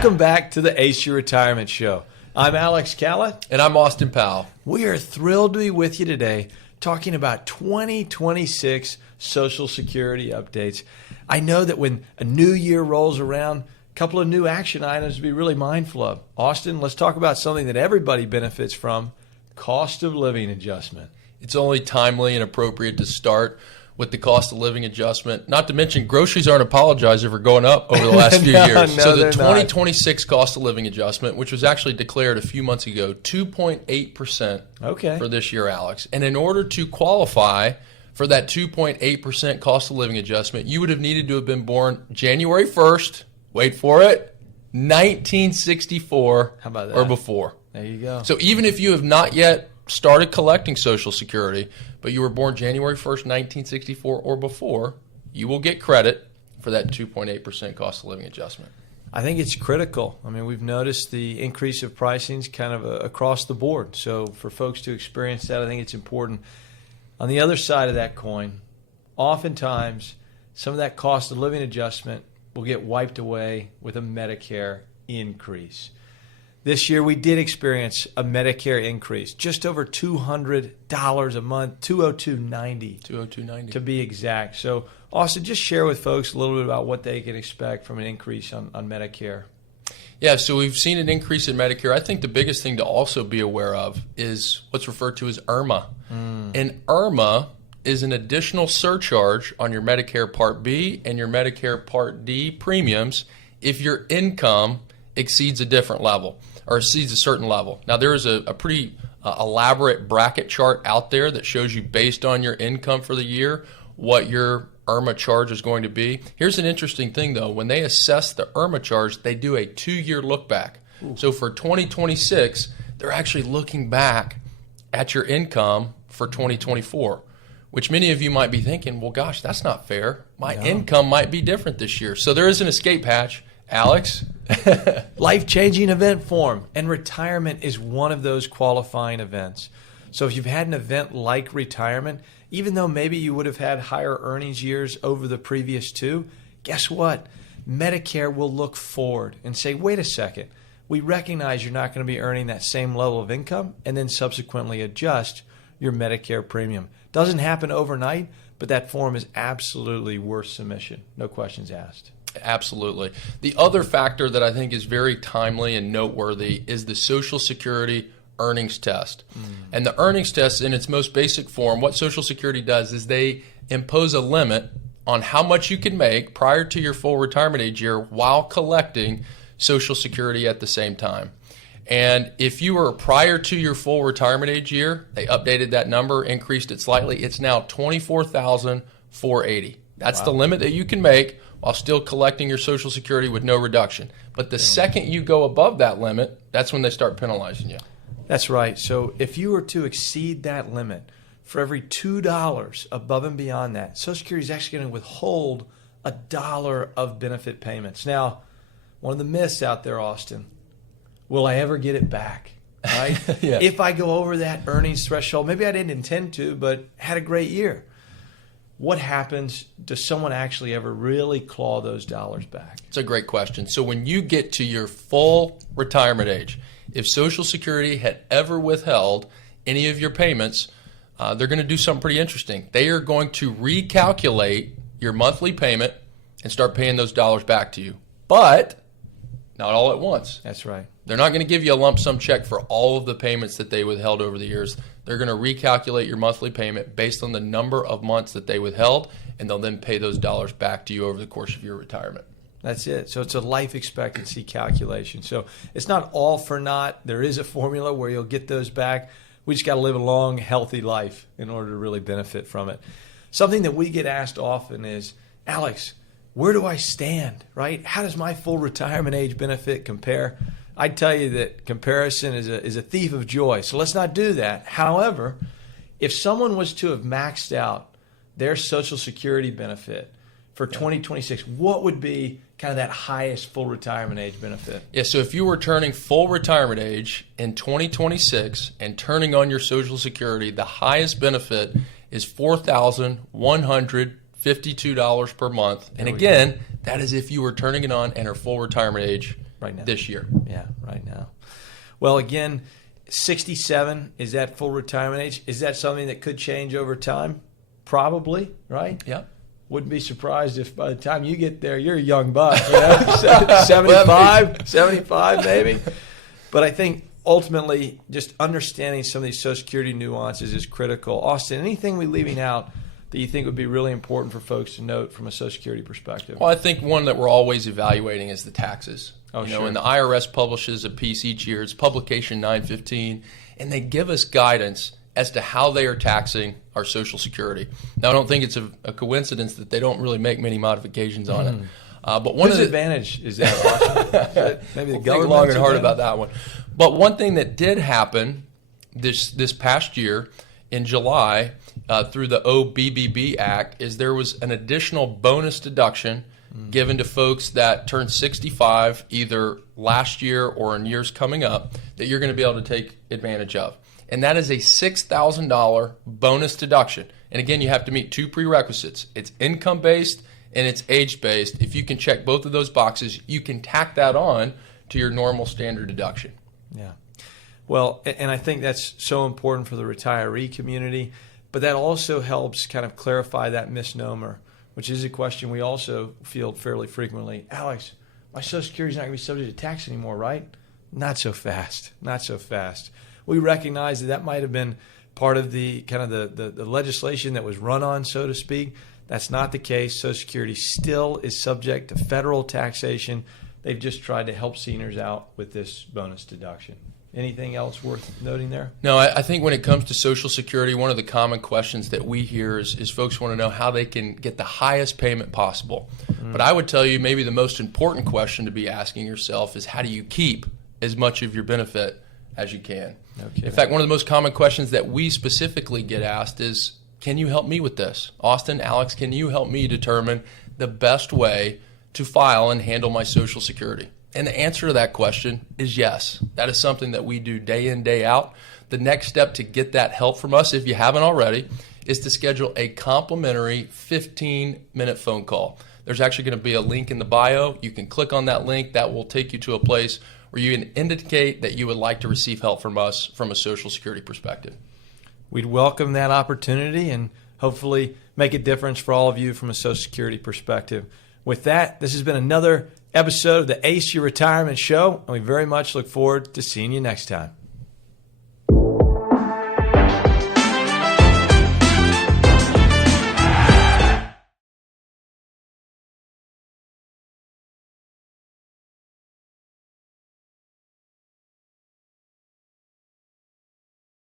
Welcome back to the Ace Your Retirement Show. I'm Alex Calott. And I'm Austin Powell. We are thrilled to be with you today talking about 2026 Social Security updates. I know that when a new year rolls around, a couple of new action items to be really mindful of. Austin, let's talk about something that everybody benefits from, cost of living adjustment. It's only timely and appropriate to start with the cost of living adjustment. Not to mention, groceries aren't apologizing for going up over the last few years. So the 2026 cost of living adjustment, which was actually declared a few months ago, 2.8% for this year, Alex. And in order to qualify for that 2.8% cost of living adjustment, you would have needed to have been born January 1st, wait for it, 1964 How about that? Or before. There you go. So even if you have not yet started collecting Social Security, but you were born January 1st, 1964 or before, you will get credit for that 2.8% cost of living adjustment. I think it's critical. I mean, we've noticed the increase of pricings kind of across the board. So for folks to experience that, I think it's important. On the other side of that coin, oftentimes some of that cost of living adjustment will get wiped away with a Medicare increase. This year, we did experience a Medicare increase, just over $200 a month, $202.90. $202.90 to be exact. So, Austin, just share with folks a little bit about what they can expect from an increase on Medicare. Yeah, so we've seen an increase in Medicare. I think the biggest thing to also be aware of is what's referred to as IRMAA. And IRMAA is an additional surcharge on your Medicare Part B and your Medicare Part D premiums if your income exceeds a different level or exceeds a certain level. Now, there is a pretty elaborate bracket chart out there that shows you based on your income for the year what your IRMAA charge is going to be. Here's an interesting thing, though. When they assess the IRMAA charge, they do a 2-year look back. Ooh. So for 2026, they're actually looking back at your income for 2024, which many of you might be thinking, well, gosh, that's not fair. My income might be different this year. So there is an escape hatch, Alex. Life-changing event form, and retirement is one of those qualifying events. So if you've had an event like retirement, even though maybe you would have had higher earnings years over the previous two, guess what? Medicare will look forward and say, wait a second, we recognize you're not going to be earning that same level of income, and then subsequently adjust your Medicare premium. Doesn't happen overnight, but that form is absolutely worth submission. No questions asked. Absolutely. The other factor that I think is very timely and noteworthy is the Social Security earnings test. And the earnings test in its most basic form, what Social Security does is they impose a limit on how much you can make prior to your full retirement age year while collecting Social Security at the same time. And if you were prior to your full retirement age year, they updated that number, increased it slightly. It's now $24,480. That's the limit that you can make while still collecting your Social Security with no reduction. But the second you go above that limit, that's when they start penalizing you. That's right. So if you were to exceed that limit, for every $2 above and beyond that, Social Security is actually going to withhold $1 of benefit payments. Now, one of the myths out there, Austin, will I ever get it back? Right? Yeah. If I go over that earnings threshold, maybe I didn't intend to, but had a great year. What happens? Does someone actually ever really claw those dollars back? It's a great question. So when you get to your full retirement age, if Social Security had ever withheld any of your payments, they're going to do something pretty interesting. They are going to recalculate your monthly payment and start paying those dollars back to you. But not all at once. That's right. They're not going to give you a lump sum check for all of the payments that they withheld over the years. They're going to recalculate your monthly payment based on the number of months that they withheld, and they'll then pay those dollars back to you over the course of your retirement. That's it. So it's a life expectancy calculation. So it's not all for naught. There is a formula where you'll get those back. We just got to live a long, healthy life in order to really benefit from it. Something that we get asked often is, Alex, where do I stand, right? How does my full retirement age benefit compare? I'd tell you that comparison is a thief of joy. So let's not do that. However, if someone was to have maxed out their Social Security benefit for 2026, what would be kind of that highest full retirement age benefit? Yeah, so if you were turning full retirement age in 2026 and turning on your Social Security, the highest benefit is $4,152 per month. And again, that is if you were turning it on and are full retirement age right now. This year. Yeah, right now. Well, again, 67 is that full retirement age. Is that something that could change over time? Probably, right? Yeah. Wouldn't be surprised if by the time you get there, you're a young buck. You know? 75 maybe. But I think ultimately just understanding some of these Social Security nuances is critical. Austin, anything we're leaving out that you think would be really important for folks to note from a Social Security perspective? Well, I think one that we're always evaluating is the taxes. Oh, you know, sure. and the IRS publishes a piece each year. It's publication 915, and they give us guidance as to how they are taxing our Social Security. Now, I don't think it's a coincidence that they don't really make many modifications on it. But one Whose of the advantage is that, Austin? Maybe the we'll think government's long and hard advantage? about that one. But one thing that did happen this past year in July through the OBBB Act is there was an additional bonus deduction given to folks that turned 65 either last year or in years coming up that you're going to be able to take advantage of. And that is a $6,000 bonus deduction. And again, you have to meet two prerequisites. It's income-based and it's age-based. If you can check both of those boxes, you can tack that on to your normal standard deduction. Yeah. Well, and I think that's so important for the retiree community, but that also helps kind of clarify that misnomer, which is a question we also field fairly frequently. Alex, my Social Security is not going to be subject to tax anymore, right? Not so fast. Not so fast. We recognize that might have been part of the kind of the legislation that was run on, so to speak. That's not the case. Social Security still is subject to federal taxation. They've just tried to help seniors out with this bonus deduction. Anything else worth noting there? No, I think when it comes to Social Security, one of the common questions that we hear is folks want to know how they can get the highest payment possible. But I would tell you maybe the most important question to be asking yourself is how do you keep as much of your benefit as you can? Okay. In fact, one of the most common questions that we specifically get asked is, can you help me with this? Austin, Alex, can you help me determine the best way to file and handle my Social Security? And the answer to that question is yes. That is something that we do day in, day out. The next step to get that help from us, if you haven't already, is to schedule a complimentary 15-minute phone call. There's actually going to be a link in the bio. You can click on that link. That will take you to a place where you can indicate that you would like to receive help from us from a Social Security perspective. We'd welcome that opportunity and hopefully make a difference for all of you from a Social Security perspective. With that, this has been another episode of the ACE Your Retirement Show, and we very much look forward to seeing you next time.